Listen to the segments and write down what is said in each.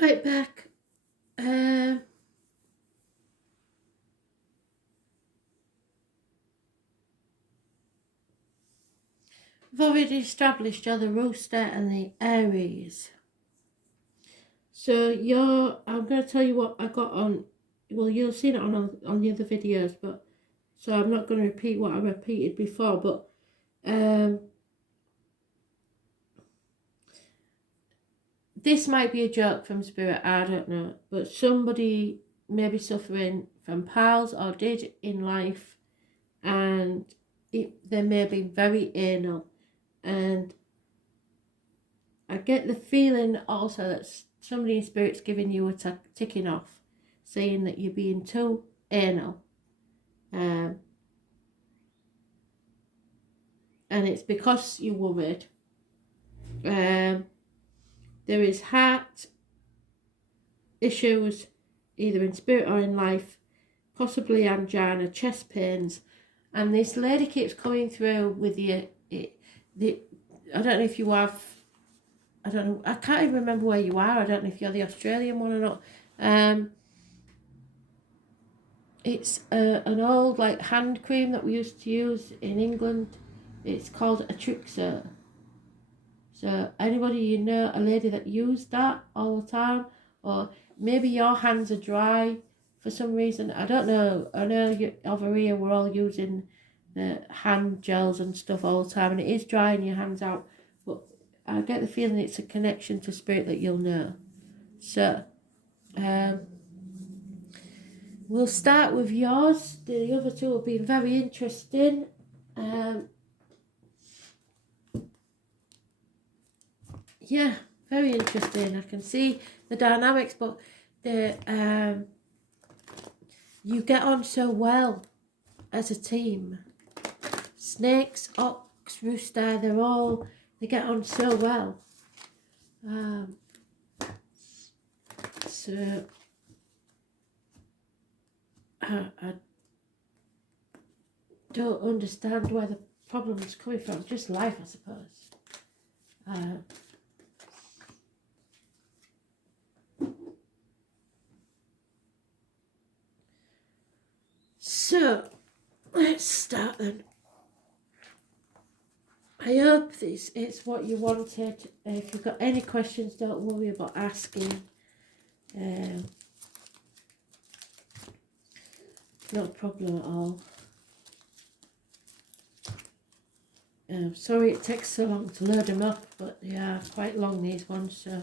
Right back. We've already established you're the rooster and the Aries. So I'm going to tell you what I got on, well, you'll see it on the other videos, but, so I'm not going to repeat what I repeated before, but, this might be a joke from Spirit, I don't know, but somebody may be suffering from piles or did in life, and they may have been very anal, and I get the feeling also that somebody in Spirit's giving you a ticking off, saying that you're being too anal, and it's because you're worried. There is heart issues, either in spirit or in life, possibly angina, chest pains, and this lady keeps coming through with I don't know if you have, I don't know, I can't even remember where you are, I don't know if you're the Australian one or not. It's an old like hand cream that we used to use in England. It's called a Trixer. So anybody you know, a lady that used that all the time, or maybe your hands are dry for some reason. I don't know. I know over here we're all using the hand gels and stuff all the time, and it is drying your hands out. But I get the feeling it's a connection to spirit that you'll know. So, we'll start with yours. The other two have been very interesting. Yeah, very interesting. I can see the dynamics, but you get on so well as a team. Snakes, ox, rooster, they get on so well. So I don't understand where the problem is coming from. Just life, I suppose. So let's start then. I hope this is what you wanted. If you've got any questions, don't worry about asking. Not a problem at all. Sorry it takes so long to load them up, but they are quite long, these ones, so.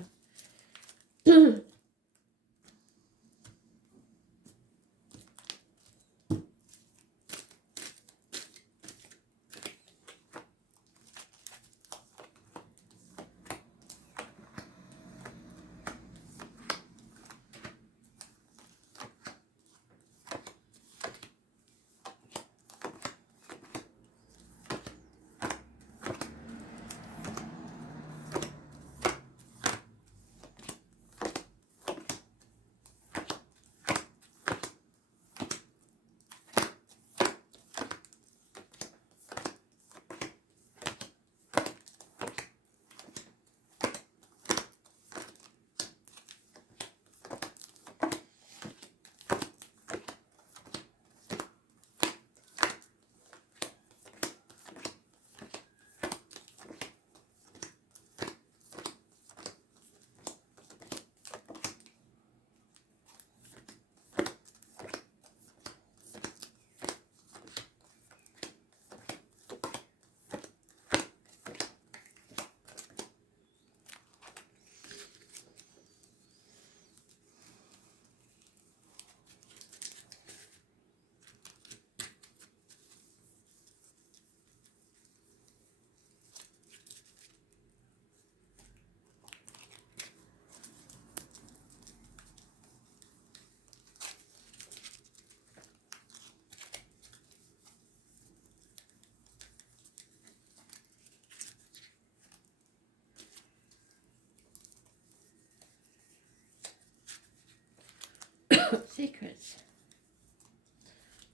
Secrets.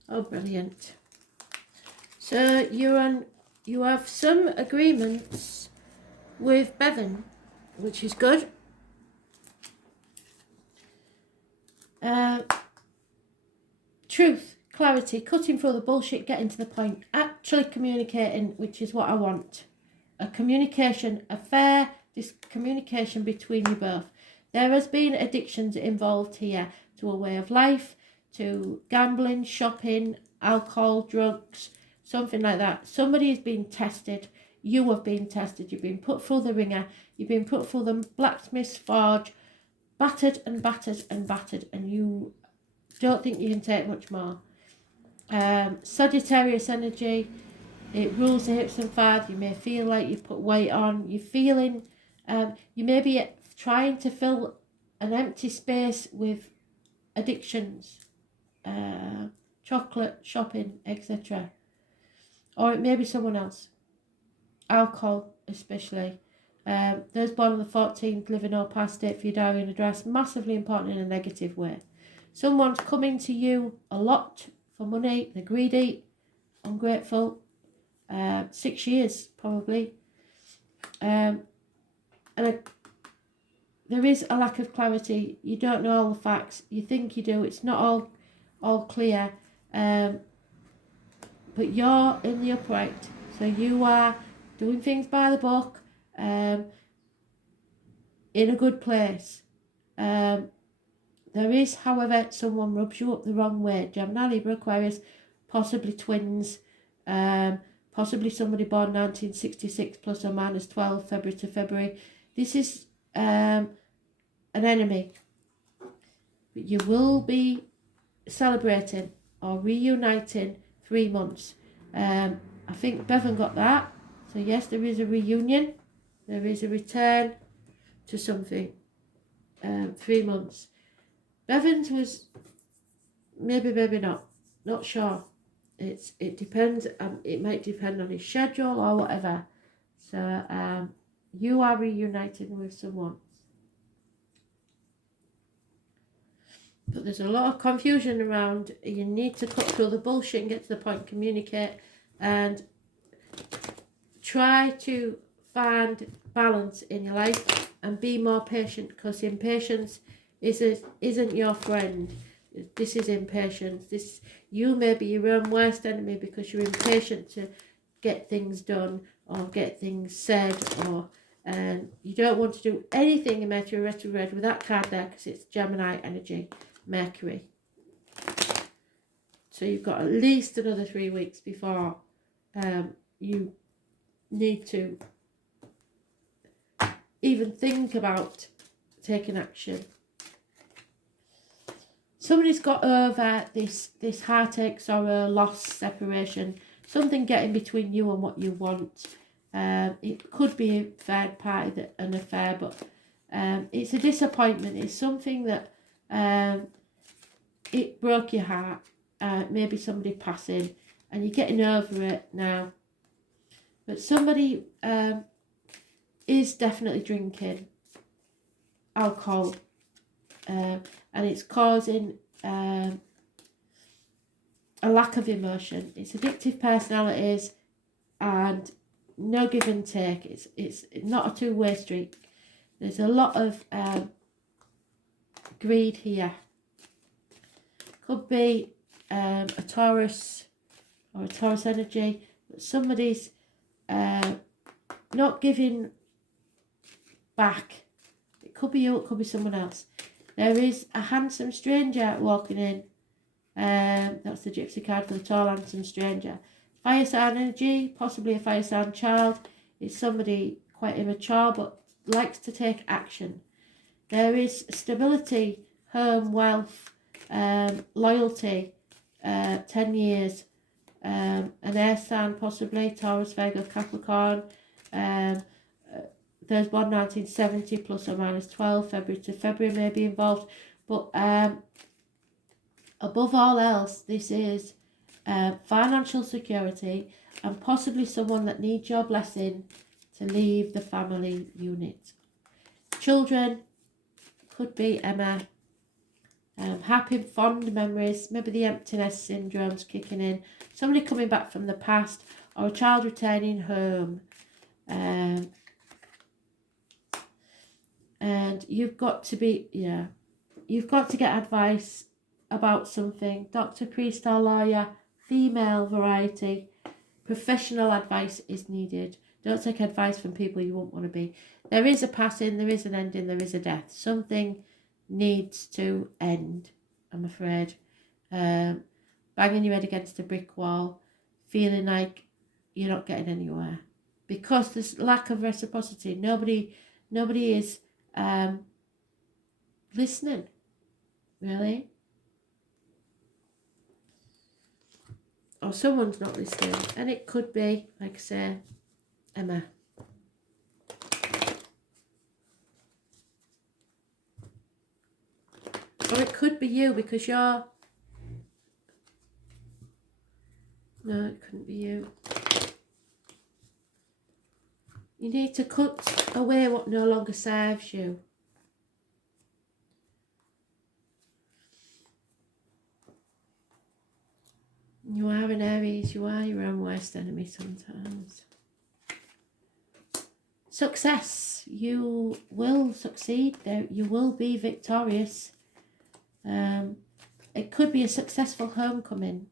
Oh, brilliant. So you have some agreements with Bevan, which is good. Truth, clarity, cutting through the bullshit, getting to the point, actually communicating, which is what I want. A communication, a fair communication between you both. There has been addictions involved here to a way of life, to gambling, shopping, alcohol, drugs, something like that. Somebody has been tested. You have been tested. You've been put through the ringer. You've been put through the blacksmith's forge, battered and battered and battered, and you don't think you can take much more. Sagittarius energy, it rules the hips and thighs. You may feel like you put weight on. You're feeling, you may be trying to fill an empty space with addictions, chocolate, shopping, etc. Or it may be someone else. Alcohol, especially. Those born on the 14th, living or past date for your diary and address, massively important in a negative way. Someone's coming to you a lot for money. They're greedy, ungrateful. 6 years probably. And there is a lack of clarity. You don't know all the facts. You think you do. It's not all clear. But you're in the upright. So you are doing things by the book. In a good place. There is, however, someone rubs you up the wrong way. Gemini, Libra, Aquarius, possibly twins, possibly somebody born 1966 plus or minus 12 February to February. This is an enemy. But you will be celebrating or reuniting 3 months. I think Bevan got that. So yes, there is a reunion. There is a return to something. 3 months. Bevan's was maybe not sure. It depends. It might depend on his schedule or whatever. So you are reuniting with someone, but there's a lot of confusion around. You need to cut through the bullshit and get to the point. Communicate and try to find balance in your life and be more patient, because impatience isn't your friend. This is impatience. You may be your own worst enemy because you're impatient to get things done or get things said, or you don't want to do anything in Mercury retrograde with that card there because it's Gemini energy, Mercury. So you've got at least another 3 weeks before you need to even think about taking action. Somebody's got over this heartache, sorrow, loss, separation, something getting between you and what you want. It could be a third party, an affair, but it's a disappointment. It's something that it broke your heart. Maybe somebody passing and you're getting over it now. But somebody is definitely drinking alcohol. And it's causing a lack of emotion. It's addictive personalities and no give and take. It's not a two-way street. There's a lot of greed here. Could be a Taurus or a Taurus energy, but somebody's not giving back. It could be you, it could be someone else. There is a handsome stranger walking in. That's the gypsy card for the tall, handsome stranger. Fire sign energy, possibly a fire sign child. It's somebody quite immature but likes to take action. There is stability, home, wealth, loyalty, 10 years. An air sign possibly, Taurus, Virgo, Capricorn. There's one 1970 plus or minus 12 February to February may be involved, but above all else, this is financial security and possibly someone that needs your blessing to leave the family unit. Children, could be Emma. Happy, fond memories, maybe the emptiness syndrome's kicking in. Somebody coming back from the past or a child returning home. And you've got to be, You've got to get advice about something. Doctor, priest or lawyer, female variety. Professional advice is needed. Don't take advice from people you won't want to be. There is a passing, there is an ending, there is a death. Something needs to end, I'm afraid. Banging your head against a brick wall, feeling like you're not getting anywhere. Because there's lack of reciprocity. Nobody is listening, really. Or someone's not listening. And it could be, like I say, Emma. Or it could be you because you're... No, it couldn't be you. You need to cut away what no longer serves you. You are an Aries, you are your own worst enemy sometimes. Success. You will succeed. You will be victorious. It could be a successful homecoming.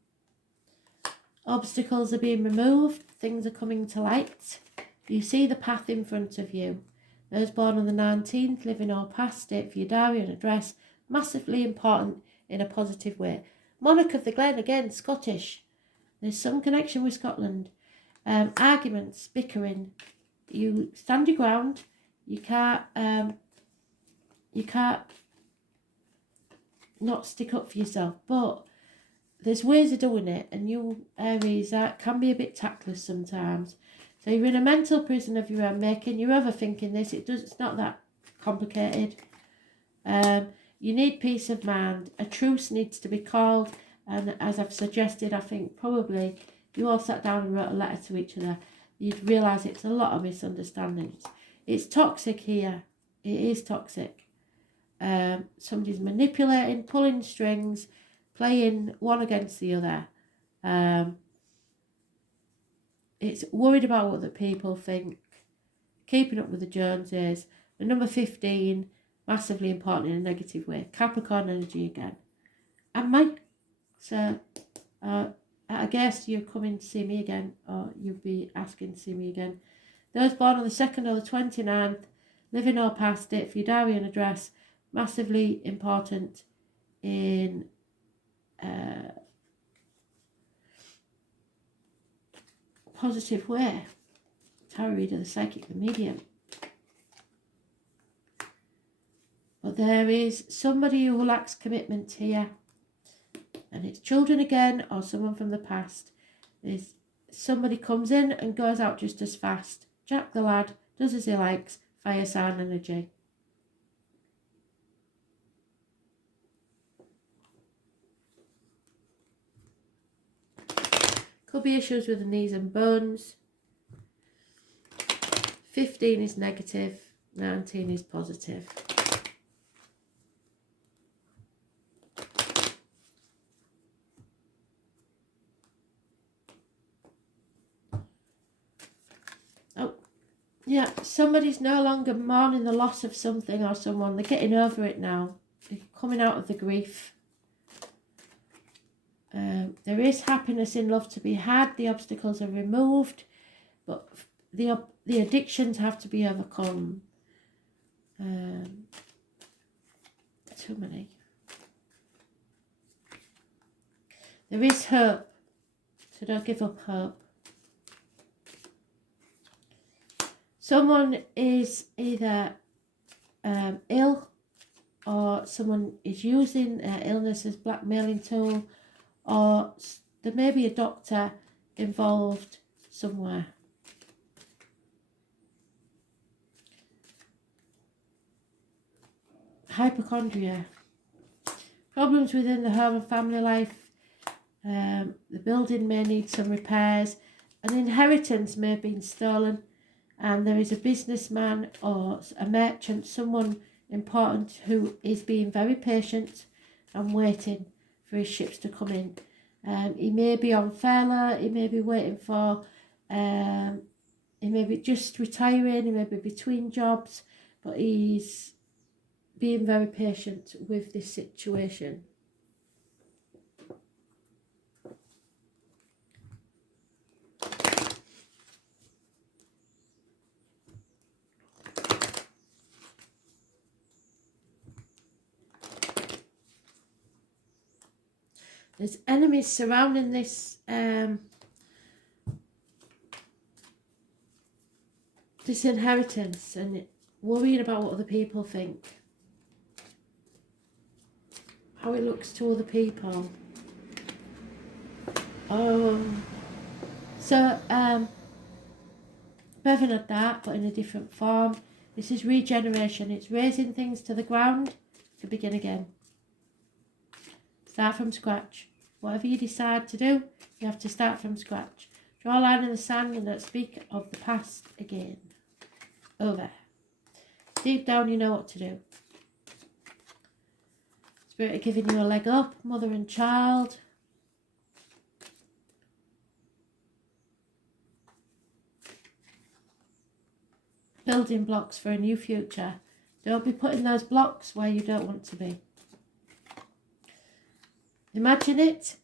Obstacles are being removed. Things are coming to light. You see the path in front of you. Those born on the 19th, living or past, date for your diary and address. Massively important in a positive way. Monarch of the Glen, again, Scottish. There's some connection with Scotland. Arguments, bickering. You stand your ground. You can't not stick up for yourself. But there's ways of doing it, and you Aries can be a bit tactless sometimes. So you're in a mental prison of your own making. You're overthinking this. It's not that complicated. You need peace of mind. A truce needs to be called. And as I've suggested, I think probably you all sat down and wrote a letter to each other. You'd realise it's a lot of misunderstandings. It's toxic here. It is toxic. Somebody's manipulating, pulling strings, playing one against the other. It's worried about what the people think. Keeping up with the Joneses. The number 15, massively important in a negative way. Capricorn energy again. And Mike. So, I guess you're coming to see me again, or you'll be asking to see me again. Those born on the 2nd or the 29th, living or past, date for your diary and address, massively important in positive way. Tarot reader, the psychic, the medium. But there is somebody who lacks commitment here. And it's children again, or someone from the past. There's somebody comes in and goes out just as fast. Jack the lad, does as he likes, fire sign energy. Could be issues with the knees and bones. 15 is negative, 19 is positive. Yeah, somebody's no longer mourning the loss of something or someone. They're getting over it now. They're coming out of the grief. There is happiness in love to be had. The obstacles are removed, but the addictions have to be overcome. Too many. There is hope, so don't give up hope. Someone is either ill, or someone is using illness as blackmailing tool, or there may be a doctor involved somewhere. Hypochondria. Problems within the home and family life. The building may need some repairs. An inheritance may have been stolen. And there is a businessman or a merchant, someone important who is being very patient and waiting for his ships to come in. He may be on furlough, he may be waiting for, he may be just retiring, he may be between jobs, but he's being very patient with this situation. There's enemies surrounding this this inheritance and worrying about what other people think, how it looks to other people. So Bevan had that, but in a different form. This is regeneration. It's raising things to the ground to begin again. Start from scratch. Whatever you decide to do, you have to start from scratch. Draw a line in the sand and don't speak of the past again. Over. Deep down you know what to do. Spirit are giving you a leg up, mother and child. Building blocks for a new future. Don't be putting those blocks where you don't want to be. Imagine it,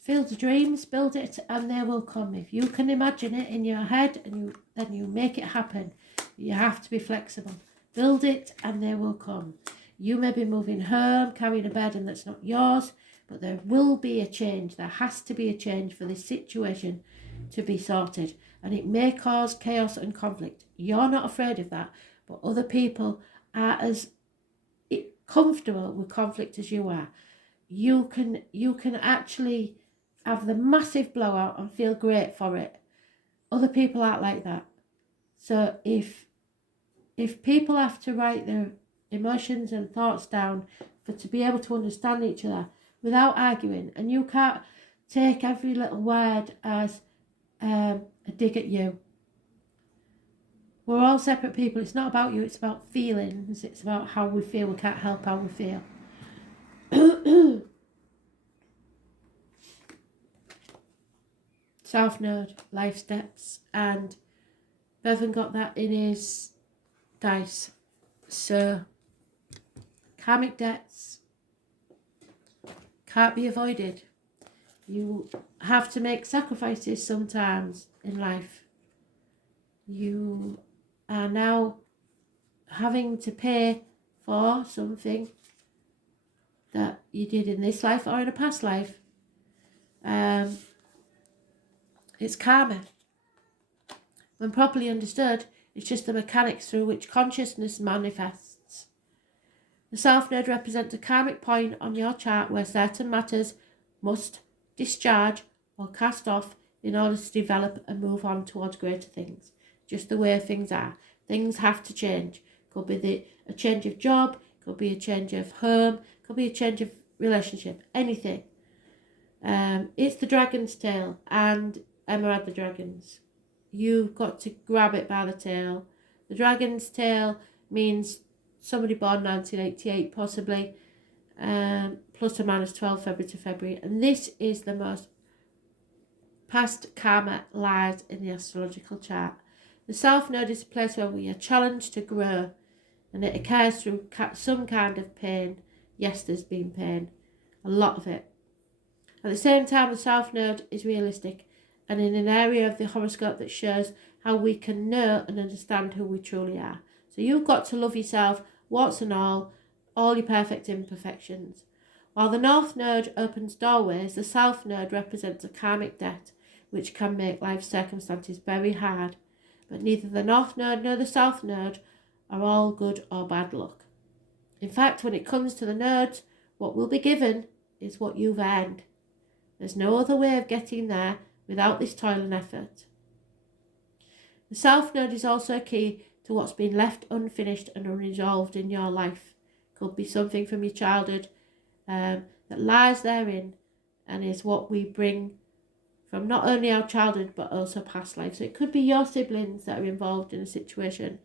feel the dreams, build it, and they will come. If you can imagine it in your head and then you make it happen. You have to be flexible. Build it and they will come. You may be moving home, carrying a burden that's not yours, but there will be a change. There has to be a change for this situation to be sorted. And it may cause chaos and conflict. You're not afraid of that, but other people are as comfortable with conflict as you are. You can actually have the massive blowout and feel great for it. Other people aren't like that. So if people have to write their emotions and thoughts down to be able to understand each other without arguing, and you can't take every little word as a dig at you. We're all separate people. It's not about you, it's about feelings. It's about how we feel. We can't help how we feel. South Node, life steps, and Bevan got that in his dice. So karmic debts can't be avoided. You have to make sacrifices sometimes in life. You are now having to pay for something that you did in this life or in a past life. It's karma. When properly understood, it's just the mechanics through which consciousness manifests. The South Node represents a karmic point on your chart where certain matters must discharge or cast off in order to develop and move on towards greater things. Just the way things are. Things have to change. Could be a change of job, could be a change of home, could be a change of relationship, anything. It's the dragon's tail, and Emma had the dragons. You've got to grab it by the tail. The dragon's tail means somebody born 1988 possibly, plus or minus 12 February to February. And this is the most past karma lies in the astrological chart. The South Node is a place where we are challenged to grow, and it occurs through some kind of pain. Yes, there's been pain, a lot of it. At the same time, the South Node is realistic and in an area of the horoscope that shows how we can know and understand who we truly are. So you've got to love yourself, warts and all your perfect imperfections. While the North Node opens doorways, the South Node represents a karmic debt which can make life circumstances very hard. But neither the North Node nor the South Node are all good or bad luck. In fact, when it comes to the nodes, what will be given is what you've earned. There's no other way of getting there without this toil and effort. The South Node is also key to what's been left unfinished and unresolved in your life. Could be something from your childhood that lies therein and is what we bring from not only our childhood but also past life. So it could be your siblings that are involved in a situation.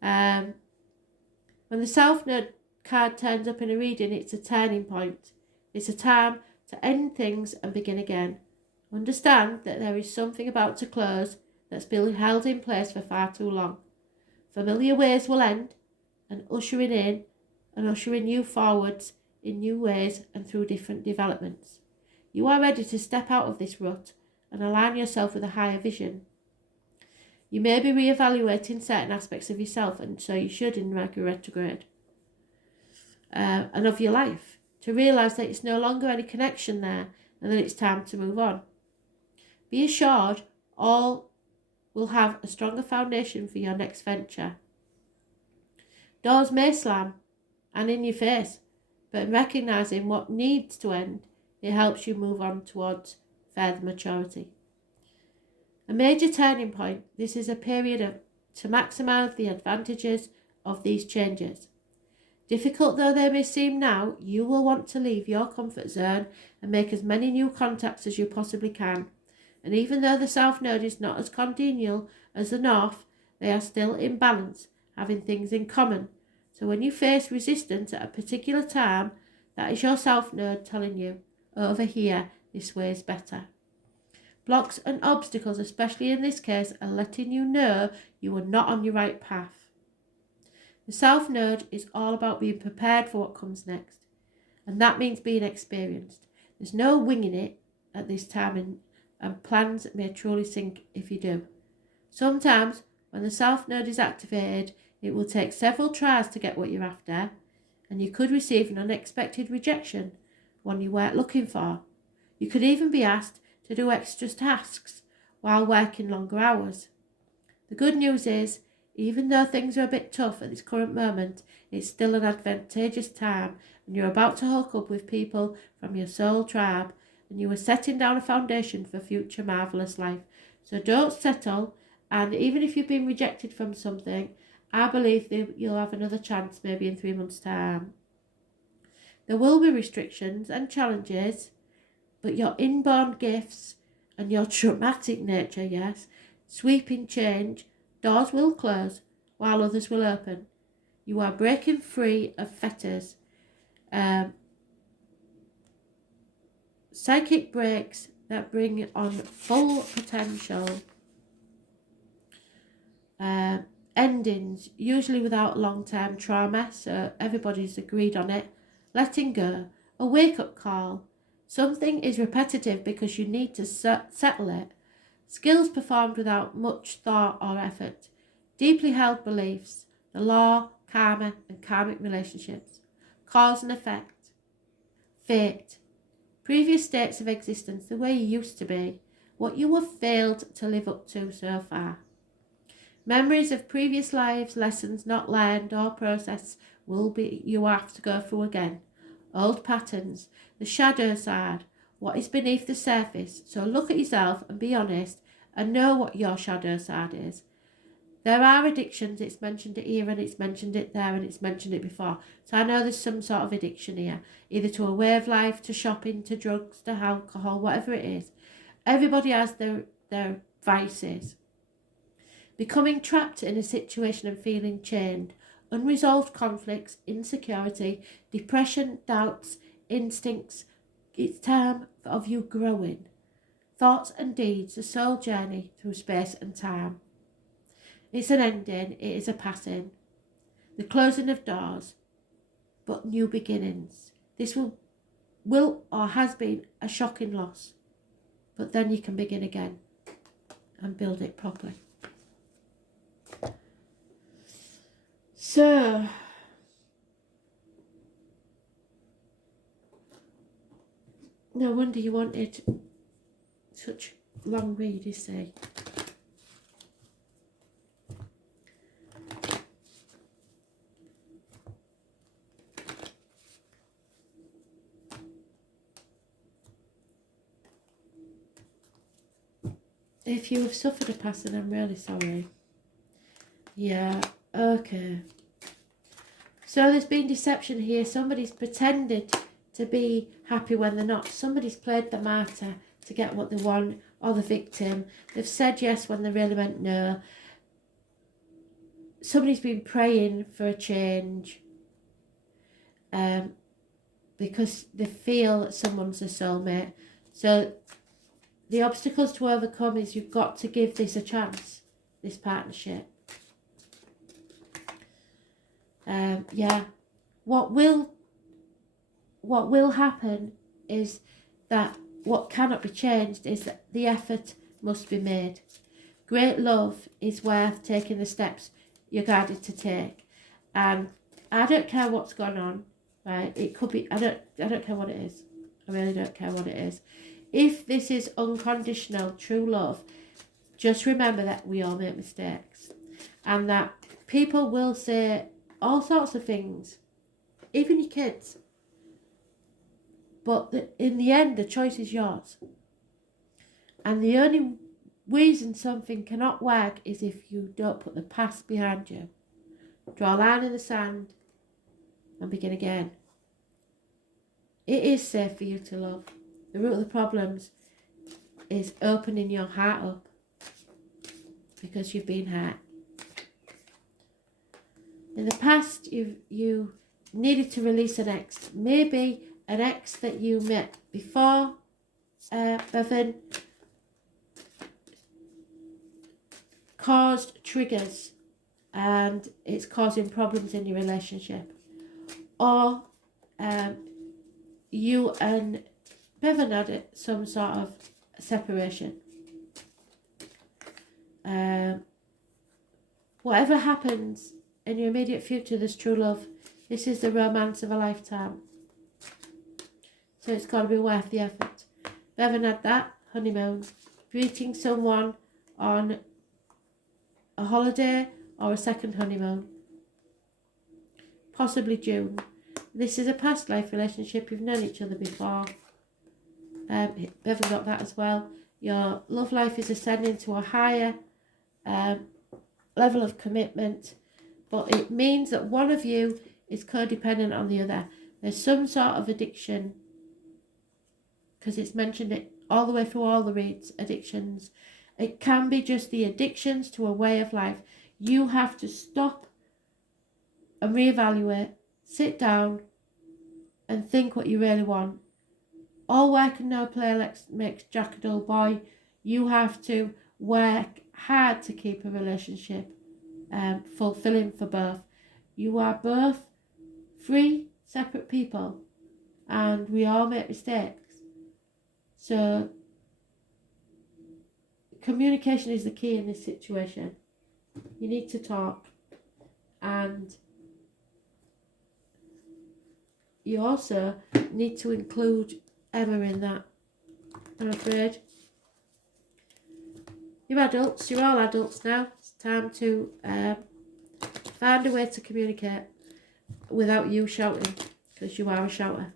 When the South Node card turns up in a reading, it's a turning point. It's a time to end things and begin again. Understand that there is something about to close that's been held in place for far too long. Familiar ways will end, and ushering in and ushering you forwards in new ways and through different developments. You are ready to step out of this rut and align yourself with a higher vision. You may be re-evaluating certain aspects of yourself, and so you should in Mercury retrograde, and of your life, to realise that it's no longer any connection there and that it's time to move on. Be assured all will have a stronger foundation for your next venture. Doors may slam and in your face, but in recognising what needs to end, it helps you move on towards further maturity. A major turning point, this is a period to maximise the advantages of these changes. Difficult though they may seem now, you will want to leave your comfort zone and make as many new contacts as you possibly can. And even though the South Node is not as congenial as the North, they are still in balance, having things in common. So when you face resistance at a particular time, that is your South Node telling you, over here, this way is better. Blocks and obstacles, especially in this case, are letting you know you are not on your right path. The South Node is all about being prepared for what comes next, and that means being experienced. There's no winging it at this time, and plans may truly sink if you do. Sometimes, when the South Node is activated, it will take several tries to get what you're after, and you could receive an unexpected rejection, one you weren't looking for. You could even be asked to do extra tasks while working longer hours. The good news is, even though things are a bit tough at this current moment, it's still an advantageous time, and you're about to hook up with people from your soul tribe, and you are setting down a foundation for future marvellous life. So don't settle, and even if you've been rejected from something, I believe that you'll have another chance maybe in 3 months' time. There will be restrictions and challenges, but your inborn gifts and your dramatic nature, yes, sweeping change, doors will close while others will open. You are breaking free of fetters. Psychic breaks that bring on full potential. Endings, usually without long-term trauma, so everybody's agreed on it. Letting go, a wake-up call. Something is repetitive because you need to settle it. Skills performed without much thought or effort. Deeply held beliefs, the law, karma, and karmic relationships. Cause and effect. Fate. Previous states of existence, the way you used to be. What you have failed to live up to so far. Memories of previous lives, lessons not learned or processed you have to go through again. Old patterns, the shadow side, what is beneath the surface. So look at yourself and be honest and know what your shadow side is. There are addictions, it's mentioned it here and it's mentioned it there and it's mentioned it before. So I know there's some sort of addiction here, either to a way of life, to shopping, to drugs, to alcohol, whatever it is. Everybody has their vices. Becoming trapped in a situation and feeling chained. Unresolved conflicts, insecurity, depression, doubts, instincts. It's time of you growing. Thoughts and deeds, a soul journey through space and time. It's an ending, it is a passing. The closing of doors, but new beginnings. This will or has been a shocking loss, but then you can begin again and build it properly. So, no wonder you wanted such long read, you see. If you have suffered a passing, I'm really sorry. Yeah, okay. So there's been deception here. Somebody's pretended to be happy when they're not. Somebody's played the martyr to get what they want, or the victim. They've said yes when they really meant no. Somebody's been praying for a change because they feel that someone's a soulmate. So the obstacles to overcome is you've got to give this a chance, this partnership. Yeah, what will happen is that what cannot be changed is that the effort must be made. Great love is worth taking the steps you're guided to take. And I don't care what's gone on, right? It could be, I don't care what it is. I really don't care what it is. If this is unconditional, true love, just remember that we all make mistakes. And that people will say all sorts of things, even your kids. But in the end, the choice is yours. And the only reason something cannot work is if you don't put the past behind you. Draw a line in the sand and begin again. It is safe for you to love. The root of the problems is opening your heart up because you've been hurt. In the past, you needed to release an ex. Maybe an ex that you met before Bevan caused triggers and it's causing problems in your relationship. Or you and Bevan had some sort of separation. Whatever happens in your immediate future, there's true love. This is the romance of a lifetime. So it's got to be worth the effort. Bevan had that honeymoon. Meeting someone on a holiday or a second honeymoon. Possibly June. This is a past life relationship. You've known each other before. Bevan got that as well. Your love life is ascending to a higher level of commitment. But it means that one of you is codependent on the other. There's some sort of addiction, because it's mentioned it all the way through all the reads, addictions. It can be just the addictions to a way of life. You have to stop and reevaluate, sit down and think what you really want. All work and no play makes Jack a dull boy. You have to work hard to keep a relationship fulfilling for both. You are both three separate people and we all make mistakes. So communication is the key in this situation. You need to talk, and you also need to include Emma in that, I'm afraid. You're adults, you're all adults now. It's time to find a way to communicate without you shouting, because you are a shouter.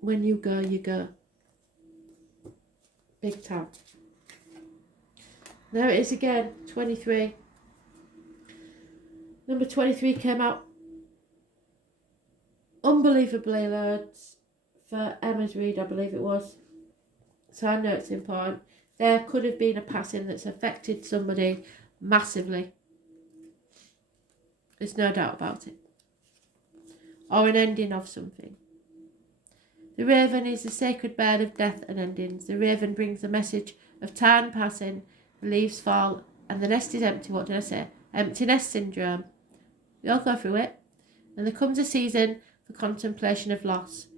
When you go, you go. Big time. There it is again, 23. Number 23 came out unbelievably loads for Emma's read, I believe it was. So I know it's important. There could have been a passing that's affected somebody massively. There's no doubt about it. Or an ending of something. The raven is the sacred bird of death and endings. The raven brings the message of time passing, the leaves fall, and the nest is empty. What did I say? Empty nest syndrome. We all go through it. And there comes a season for contemplation of loss.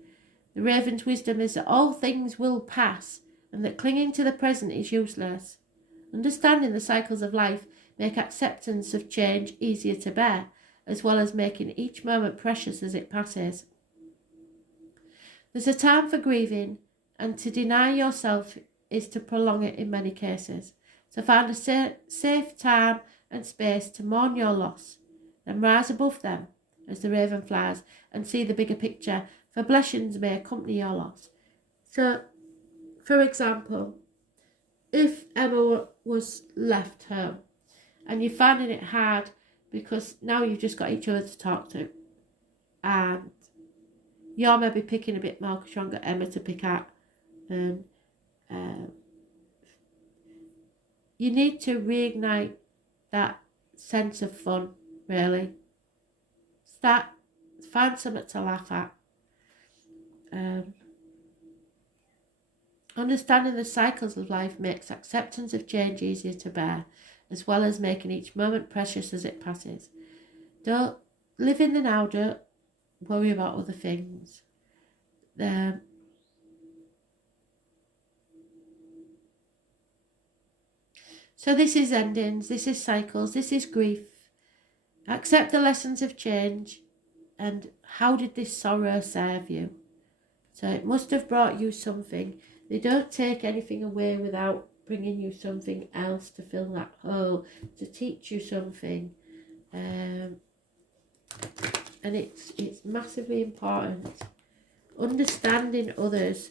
The raven's wisdom is that all things will pass, and that clinging to the present is useless. Understanding the cycles of life make acceptance of change easier to bear, as well as making each moment precious as it passes. There's a time for grieving, and to deny yourself is to prolong it in many cases. So find a safe time and space to mourn your loss, and rise above them as the raven flies, and see the bigger picture, for blessings may accompany your loss. So, for example, if Emma was left home, and you're finding it hard because now you've just got each other to talk to, and you're maybe picking a bit more because you haven't got Emma to pick at. You need to reignite that sense of fun, really. Find something to laugh at. Understanding the cycles of life makes acceptance of change easier to bear, as well as making each moment precious as it passes. Don't live in the now, don't worry about other things. So this is endings, this is cycles, this is grief. Accept the lessons of change, and how did this sorrow serve you? So it must have brought you something. They don't take anything away without bringing you something else to fill that hole, to teach you something. And it's massively important. Understanding others.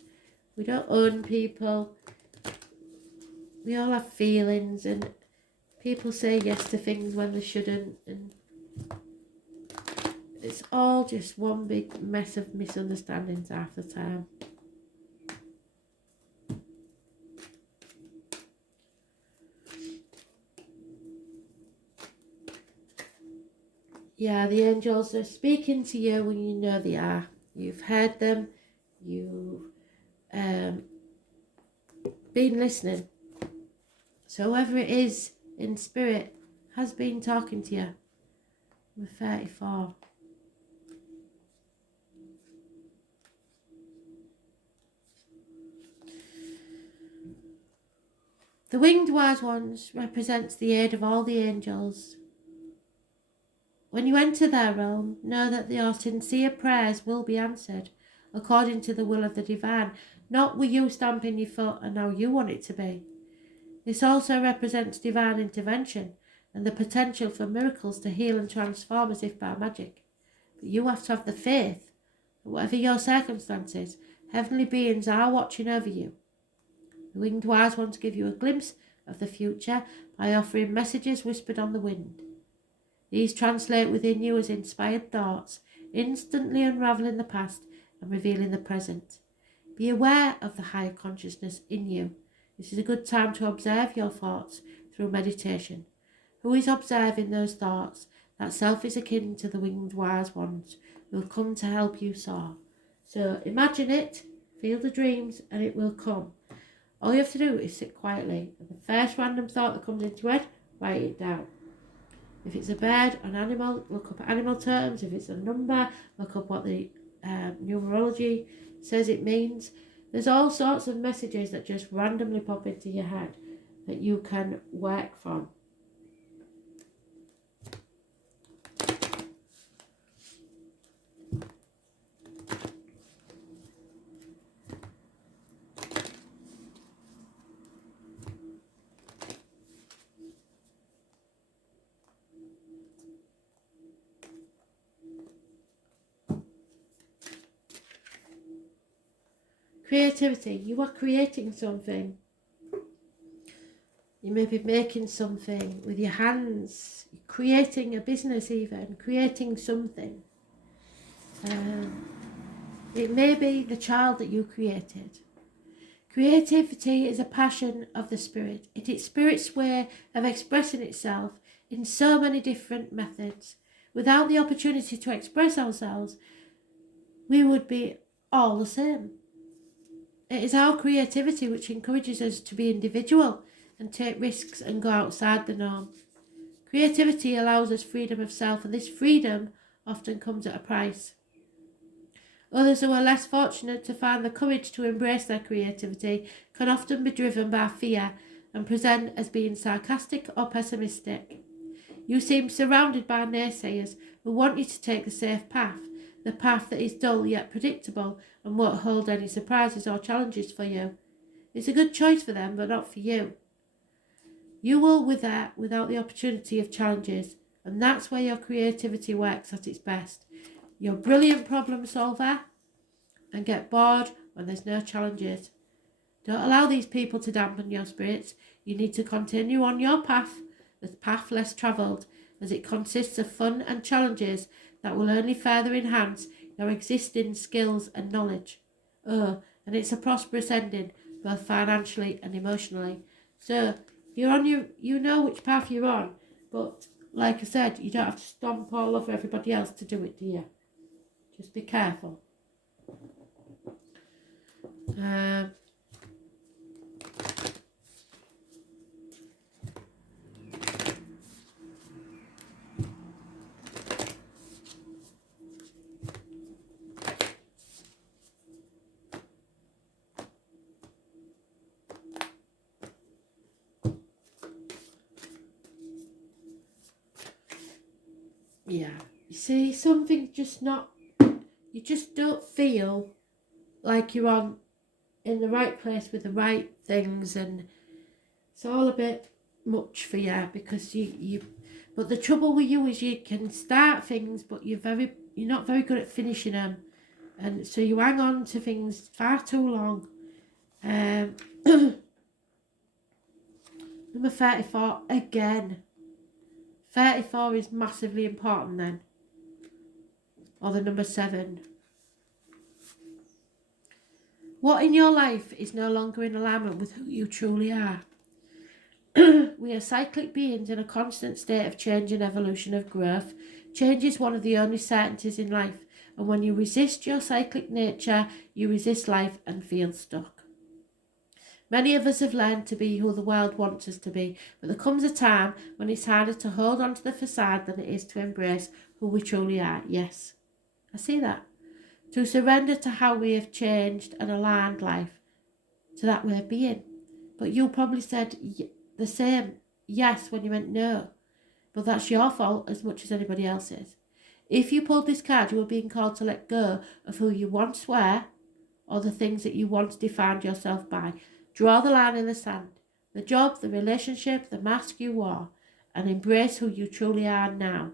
We don't own people. We all have feelings, and people say yes to things when they shouldn't, and it's all just one big mess of misunderstandings half the time. Yeah, the angels are speaking to you when you know they are. You've heard them. You've been listening. So whoever it is in spirit has been talking to you. We're 34. The winged wise ones represents the aid of all the angels. When you enter their realm, know that your sincere prayers will be answered according to the will of the divine, not with you stamping your foot and how you want it to be. This also represents divine intervention and the potential for miracles to heal and transform as if by magic. But you have to have the faith that whatever your circumstances, heavenly beings are watching over you. The winged wise ones give you a glimpse of the future by offering messages whispered on the wind. These translate within you as inspired thoughts, instantly unravelling the past and revealing the present. Be aware of the higher consciousness in you. This is a good time to observe your thoughts through meditation. Who is observing those thoughts? That self is akin to the winged wise ones who will come to help you soar. So imagine it, feel the dreams, and it will come. All you have to do is sit quietly, and the first random thought that comes into your head, write it down. If it's a bird, an animal, look up animal terms. If it's a number, look up what the numerology says it means. There's all sorts of messages that just randomly pop into your head that you can work from. Creativity. You are creating something. You may be making something with your hands, creating a business even, creating something. It may be the child that you created. Creativity is a passion of the spirit. It is spirit's way of expressing itself in so many different methods. Without the opportunity to express ourselves, we would be all the same. It is our creativity which encourages us to be individual and take risks and go outside the norm. Creativity allows us freedom of self, and this freedom often comes at a price. Others who are less fortunate to find the courage to embrace their creativity can often be driven by fear and present as being sarcastic or pessimistic. You seem surrounded by naysayers who want you to take the safe path, the path that is dull yet predictable and won't hold any surprises or challenges for you. It's a good choice for them, but not for you. You will with that without the opportunity of challenges, and that's where your creativity works at its best. You're a brilliant problem solver and get bored when there's no challenges. Don't allow these people to dampen your spirits. You need to continue on your path, the path less travelled, as it consists of fun and challenges that will only further enhance your existing skills and knowledge. Oh, and it's a prosperous ending, both financially and emotionally. So, you're on you know which path you're on, but like I said, you don't have to stomp all over everybody else to do it, do you? Just be careful. Yeah. You see, something just not, you just don't feel like you're on in the right place with the right things, and it's all a bit much for you because you but the trouble with you is you can start things, but you're not very good at finishing them, and so you hang on to things far too long. Number 34 again. 34 is massively important then. Or the number 7. What in your life is no longer in alignment with who you truly are? We are cyclic beings in a constant state of change and evolution of growth. Change is one of the only certainties in life, and when you resist your cyclic nature, you resist life and feel stuck. Many of us have learned to be who the world wants us to be, but there comes a time when it's harder to hold on to the facade than it is to embrace who we truly are. Yes, I see that. To surrender to how we have changed and aligned life to that way of being. But you probably said the same yes when you meant no. But that's your fault as much as anybody else's. If you pulled this card, you were being called to let go of who you once were or the things that you once defined yourself by. Draw the line in the sand. The job, the relationship, the mask you wore, and embrace who you truly are now.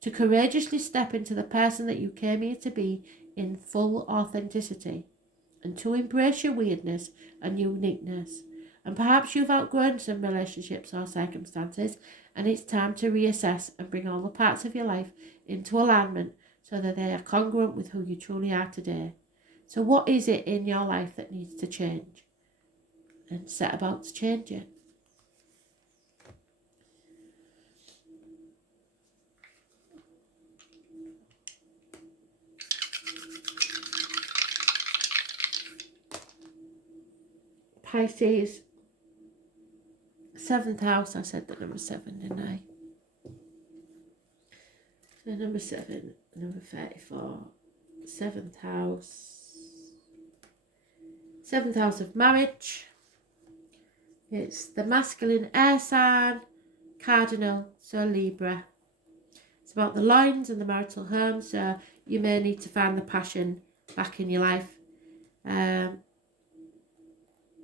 To courageously step into the person that you came here to be in full authenticity, and to embrace your weirdness and uniqueness. And perhaps you've outgrown some relationships or circumstances, and it's time to reassess and bring all the parts of your life into alignment so that they are congruent with who you truly are today. So what is it in your life that needs to change? And set about to change it. Pisces, 7th house. I said that number 7, didn't I? So number 7, number 34, 7th house. 7th house of marriage. It's the masculine air sign, cardinal, so Libra. It's about the loins and the marital home, so you may need to find the passion back in your life.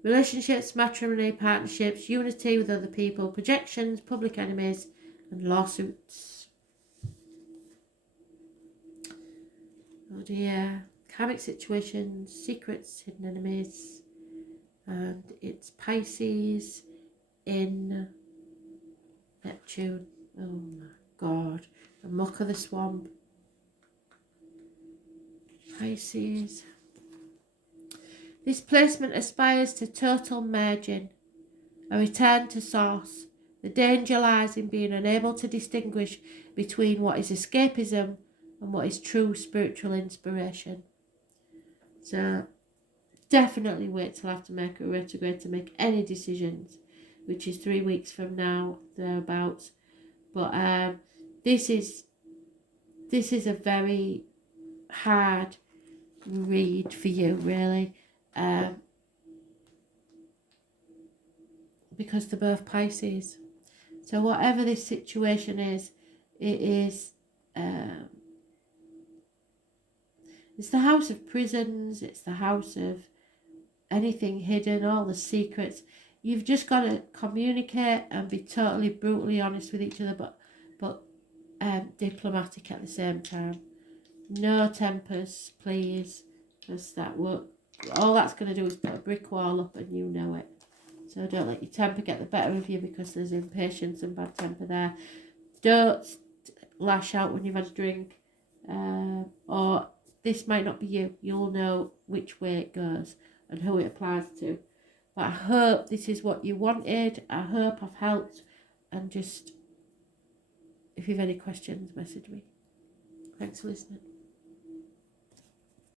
Relationships, matrimony, partnerships, unity with other people, projections, public enemies, and lawsuits. Oh dear. Karmic situations, secrets, hidden enemies. And it's Pisces in Neptune. Oh my God. The muck of the swamp. Pisces. This placement aspires to total merging, a return to source. The danger lies in being unable to distinguish between what is escapism and what is true spiritual inspiration. So definitely wait till after Mercury retrograde to make any decisions, which is 3 weeks from now, thereabouts. But this is a very hard read for you, really. Because they're both Pisces. So whatever this situation is, it is it's the house of prisons, it's the house of anything hidden, all the secrets. You've just got to communicate and be totally brutally honest with each other, but diplomatic at the same time. No tempers, please, because all that's going to do is put a brick wall up, and you know it. So don't let your temper get the better of you, because there's impatience and bad temper there. Don't lash out when you've had a drink, or this might not be you. You'll know which way it goes and who it applies to. But I hope this is what you wanted. I hope I've helped. And just, if you've any questions, message me. Thanks for listening.